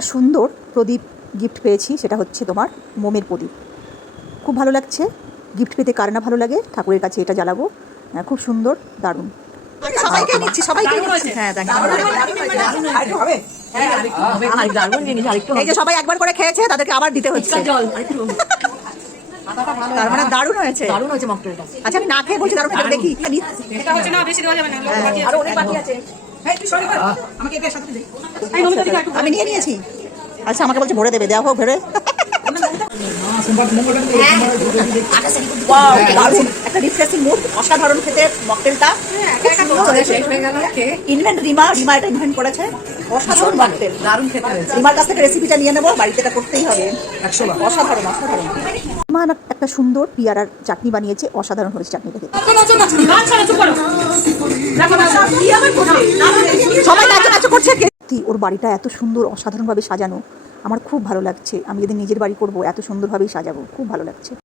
একটা সুন্দর প্রদীপ গিফট পেয়েছি, সেটা হচ্ছে তোমার মোমের প্রদীপ। খুব ভালো লাগছে। গিফট পেতে কার না ভালো লাগে। ঠাকুরের কাছে এটা জ্বালাবো। খুব সুন্দর, দারুণ। সবাইকে নিচ্ছি, সবাইকে নিচ্ছি। হ্যাঁ, এই যে সবাই একবার করে খেয়েছে, তাদেরকে আবার দিতে হচ্ছে। তার মানে দারুণ হয়েছে, দারুণ হয়েছে মকটেলটা। আচ্ছা, আমি না খেয়ে বলছি দারুণ, খেয়ে দেখি। এটা হচ্ছে না, বেশি দেওয়া যাবে না, আরো অনেক বাকি আছে। আমি নিয়ে নিয়েছি। আচ্ছা, আমাকে বলছে ভরে দেবে, দেওয়া হোক ভরে। একটা রিফ্রেশিং মুড, অসাধারণ খেতে মকটেলটা। ইনভেন্ট রিমা এটা ইনভেন্ট করেছে। অসাধারণ মকটেল, দারুণ খেতে হয়েছে। রিমার কাছ থেকে রেসিপিটা নিয়ে নেবো, বাড়িতে এটা করতেই হবে। অসাধারণ অসাধারণ। মা একটা সুন্দর পিয়ারার চাটনি বানিয়েছে, অসাধারণ হয়েছে চাটনিটা খেতে। সবাই নাচো করছে। ওর বাড়িটা এত সুন্দর, অসাধারণভাবে সাজানো, আমার খুব ভালো লাগছে। আমি যদি নিজের বাড়ি করবো, এত সুন্দরভাবেই সাজাবো, খুব ভালো লাগছে।